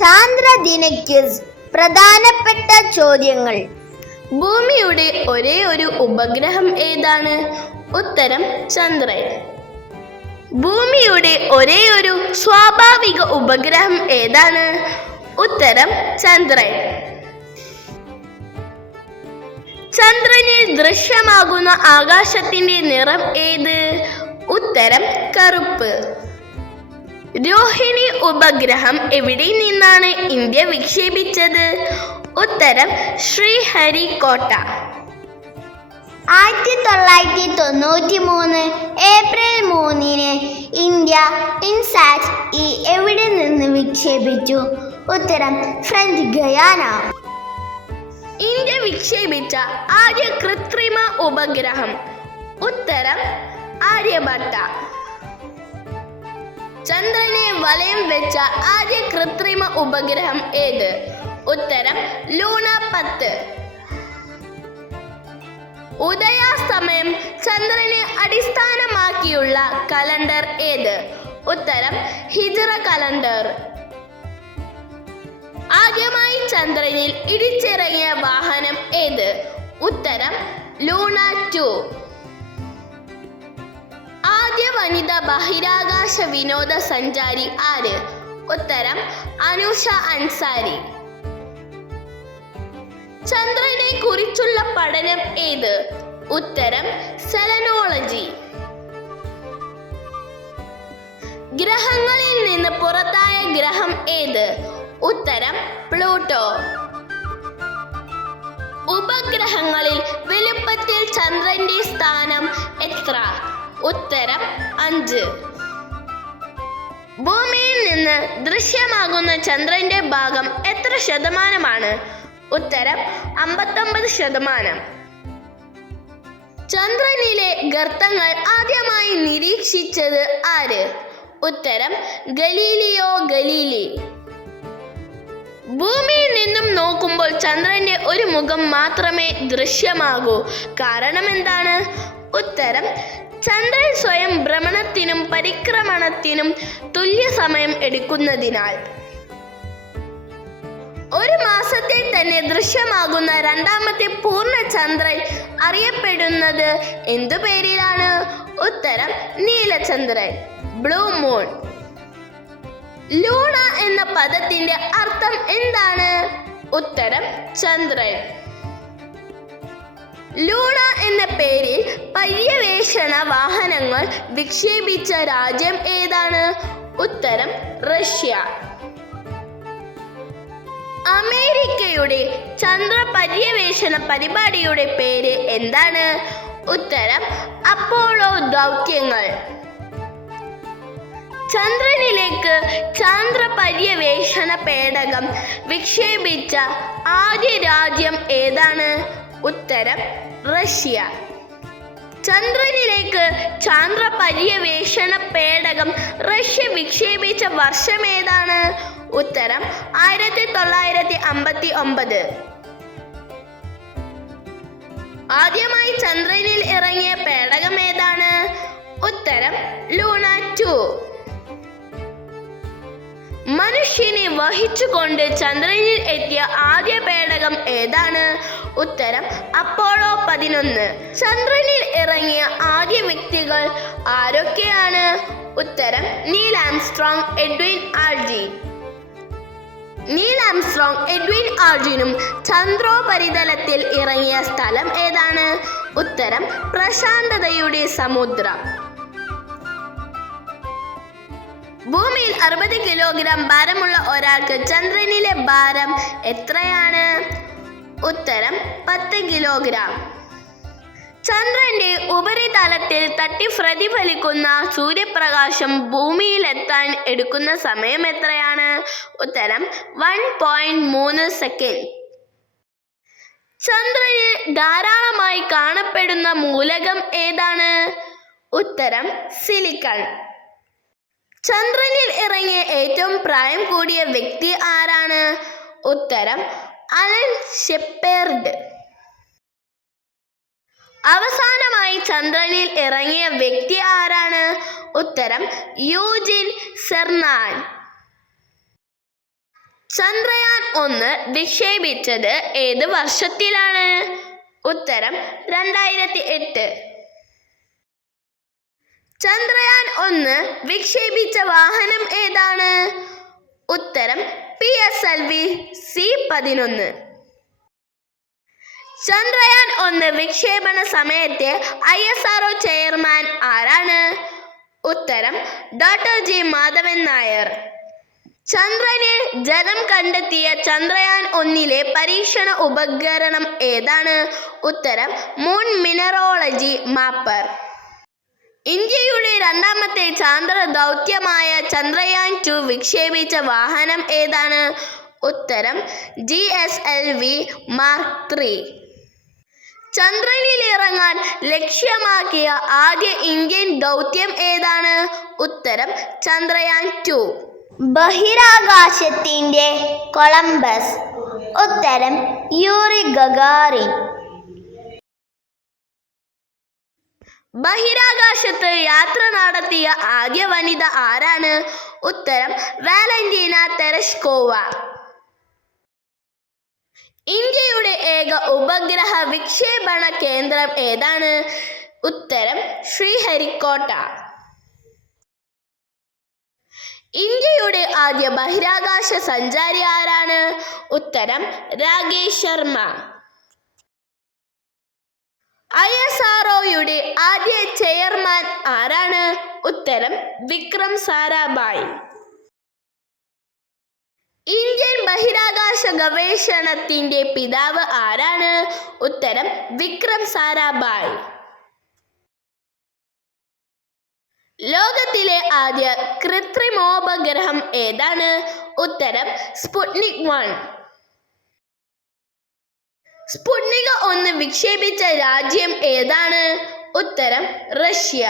ചാന്ദ്രദിന quiz. പ്രധാനപ്പെട്ട ചോദ്യങ്ങൾ. ഭൂമിയുടെ ഒരേ ഒരു ഉപഗ്രഹം ഏതാണ്? ഉത്തരം ചന്ദ്രൻ. ഭൂമിയുടെ ഒരേ ഒരു സ്വാഭാവിക ഉപഗ്രഹം ഏതാണ്? ഉത്തരം ചന്ദ്രൻ. ചന്ദ്രനിൽ ദൃശ്യമാകുന്ന ആകാശത്തിന്റെ നിറം ഏത്? ഉത്തരം കറുപ്പ്. രോഹിണി ഉപഗ്രഹം എവിടെ നിന്നാണ് ഇന്ത്യ വിക്ഷേപിച്ചത്? ഉത്തരം ശ്രീഹരിക്കോട്ട. 1993 ഏപ്രിൽ 3 ഇന്ത്യ ഇൻസാറ്റ് എവിടെ നിന്ന് വിക്ഷേപിച്ചു? ഉത്തരം ഫ്രഞ്ച് ഗയാന. ഇന്ത്യ വിക്ഷേപിച്ച ആദ്യ കൃത്രിമ ഉപഗ്രഹം? ഉത്തരം ആര്യഭട്ട. ചന്ദ്രനെ വലയം വെച്ച ആദ്യ കൃത്രിമ ഉപഗ്രഹം ഏത്? ഉത്തരം ലൂണ 10. ഉദയാസ്തമയം ചന്ദ്രനെ അടിസ്ഥാനമാക്കിയുള്ള കലണ്ടർ ഏത്? ഉത്തരം ഹിജ്റ കലണ്ടർ. ആദ്യമായി ചന്ദ്രനിൽ ഇടിച്ചിറങ്ങിയ വാഹനം ഏത്? ഉത്തരം ലൂണ 2. ആദ്യ വനിതാ ബഹിരാകാശ വിനോദസഞ്ചാരി ആര്? ഉത്തരം അനുഷ അൻസാരി. ചന്ദ്രനെ കുറിച്ചുള്ള പഠനം ഏത്? ഉത്തരം സെലനോളജി. ഗ്രഹങ്ങളിൽ നിന്ന് പുറത്തായ ഗ്രഹം ഏത്? ഉത്തരം പ്ലൂട്ടോ. ഉപഗ്രഹങ്ങളിൽ വലുപ്പത്തിൽ ചന്ദ്രന്റെ സ്ഥാനം എത്ര? ഉത്തരം 5. ഭൂമിയിൽ നിന്ന് ദൃശ്യമാകുന്ന ചന്ദ്രന്റെ ഭാഗം എത്ര ശതമാനമാണ്? ഉത്തരം 59%. ചന്ദ്രനിലെ ഗർത്തങ്ങൾ ആദ്യമായി നിരീക്ഷിച്ചത് ആര്? ഉത്തരം ഗലീലിയോ ഗലീലി. ഭൂമിയിൽ നിന്നും നോക്കുമ്പോൾ ചന്ദ്രന്റെ ഒരു മുഖം മാത്രമേ ദൃശ്യമാകൂ. കാരണം എന്താണ്? ഉത്തരം ചന്ദ്രൻ സ്വയം ഭ്രമണത്തിനും പരിക്രമണത്തിനും തുല്യ സമയം എടുക്കുന്നതിനാൽ. ഒരു മാസത്തിൽ തന്നെ ദൃശ്യമാകുന്ന രണ്ടാമത്തെ പൂർണ്ണ ചന്ദ്രൻ അറിയപ്പെടുന്നത് എന്തു പേരിലാണ്? ഉത്തരം നീലചന്ദ്രൻ, ബ്ലൂ മൂൺ. ലൂണ എന്ന പദത്തിന്റെ അർത്ഥം എന്താണ്? ഉത്തരം ചന്ദ്രൻ. ലൂണ എന്ന പേരിൽ പര്യവേഷണ വാഹനങ്ങൾ വിക്ഷേപിച്ച രാജ്യം ഏതാണ്? ഉത്തരം റഷ്യ. അമേരിക്കയുടെ ചന്ദ്ര പര്യവേഷണ പരിപാടിയുടെ പേര് എന്താണ്? ഉത്തരം അപ്പോളോ ദൗത്യങ്ങൾ. ചന്ദ്രനിലേക്ക് ചാന്ദ്ര പര്യവേഷണ പേടകം വിക്ഷേപിച്ച ആദ്യ രാജ്യം ഏതാണ്? ഉത്തരം റഷ്യ. ചന്ദ്രനിലേക്ക് ചാന്ദ്ര പര്യവേഷണ പേടകം റഷ്യ വിക്ഷേപിച്ച വർഷം ഏതാണ്? ഉത്തരം 1959. ആദ്യമായി ചന്ദ്രനിൽ ഇറങ്ങിയ പേടകം ഏതാണ്? ഉത്തരം ലൂണ 2. മനുഷ്യനെ വഹിച്ചുകൊണ്ട് ചന്ദ്രനിൽ എത്തിയ ആദ്യ പേടകം ഏതാണ്? ഉത്തരം അപ്പോളോ 11. ചന്ദ്രനിൽ ഇറങ്ങിയ ആദ്യ വ്യക്തികൾ ആരൊക്കെയാണ്? ഉത്തരം Neil Armstrong, Edwin Aldrin. Neil Armstrong Edwin ആൽഡ്രിനും ചന്ദ്രോപരിതലത്തിൽ ഇറങ്ങിയ സ്ഥലം ഏതാണ്? ഉത്തരം പ്രശാന്തതയുടെ സമുദ്രം. ഭൂമിയിൽ 60 കിലോഗ്രാം ഭാരമുള്ള ഒരാൾക്ക് ചന്ദ്രനിലെ ഭാരം എത്രയാണ്? ഉത്തരം 10 കിലോഗ്രാം. ചന്ദ്രന്റെ ഉപരിതലത്തിൽ തട്ടി പ്രതിഫലിക്കുന്ന സൂര്യപ്രകാശം ഭൂമിയിലെത്താൻ എടുക്കുന്ന സമയം എത്രയാണ്? ഉത്തരം 1.3 സെക്കൻഡ്. ചന്ദ്രനിൽ ധാരാളമായി കാണപ്പെടുന്ന മൂലകം ഏതാണ്? ഉത്തരം സിലിക്കൺ. ചന്ദ്രനിൽ ഇറങ്ങിയ ഏറ്റവും പ്രായം കൂടിയ വ്യക്തി ആരാണ്? ഉത്തരം അലൻ ഷെപ്പേർഡ്. അവസാനമായി ചന്ദ്രനിൽ ഇറങ്ങിയ വ്യക്തി ആരാണ്? ഉത്തരം യൂജിൻ സെർനാൻ. ചന്ദ്രയാൻ 1 വിക്ഷേപിച്ചത് ഏത് വർഷത്തിലാണ്? ഉത്തരം 2008. ചന്ദ്രയാൻ 1 വിക്ഷേപിച്ച വാഹനം ഏതാണ്? ഉത്തരം PSLV C-11. ചന്ദ്രയാൻ 1 വിക്ഷേപണ സമയത്തെ ISRO ചെയർമാൻ ആരാണ്? ഉത്തരം ഡോക്ടർ G. മാധവൻ നായർ. ചന്ദ്രനിൽ ജലം കണ്ടെത്തിയ ചന്ദ്രയാൻ 1 പരീക്ഷണ ഉപകരണം ഏതാണ്? ഉത്തരം മൂൺ മിനറോളജി മാപ്പർ. ഇന്ത്യയുടെ രണ്ടാമത്തെ ചാന്ദ്ര ദൗത്യമായ ചന്ദ്രയാൻ 2 വിക്ഷേപിച്ച വാഹനം ഏതാണ്? ഉത്തരം GSLV Mark 3. ചന്ദ്രനിൽ ഇറങ്ങാൻ ലക്ഷ്യമാക്കിയ ആദ്യ ഇന്ത്യൻ ദൗത്യം ഏതാണ്? ഉത്തരം ചന്ദ്രയാൻ 2. ബഹിരാകാശത്തിന്റെ കൊളംബസ്. ഉത്തരം യൂറി ഗഗാറിൻ. ബഹിരാകാശത്ത് യാത്ര നടത്തിയ ആദ്യ വനിത ആരാണ്? ഉത്തരം വാലന്റീന തെരഷ്കോവ. ഇന്ത്യയുടെ ഏക ഉപഗ്രഹ വിക്ഷേപണ കേന്ദ്രം ഏതാണ്? ഉത്തരം ശ്രീഹരിക്കോട്ട. ഇന്ത്യയുടെ ആദ്യ ബഹിരാകാശ സഞ്ചാരി ആരാണ്? ഉത്തരം രാകേഷ് ശർമ്മ. ISROയുടെ ആദ്യ ചെയർമാൻ ആരാണ്? ഉത്തരം വിക്രം സാരാഭായ്. ഇന്ത്യൻ ബഹിരാകാശ ഗവേഷണത്തിന്റെ പിതാവ് ആരാണ്? ഉത്തരം വിക്രം സാരാഭായ്. ലോകത്തിലെ ആദ്യ കൃത്രിമോപഗ്രഹം ഏതാണ്? ഉത്തരം സ്പുട്നിക് 1. സ്പുട്നിക് 1 വിക്ഷേപിച്ച രാജ്യം ഏതാണ്? ഉത്തരം റഷ്യ.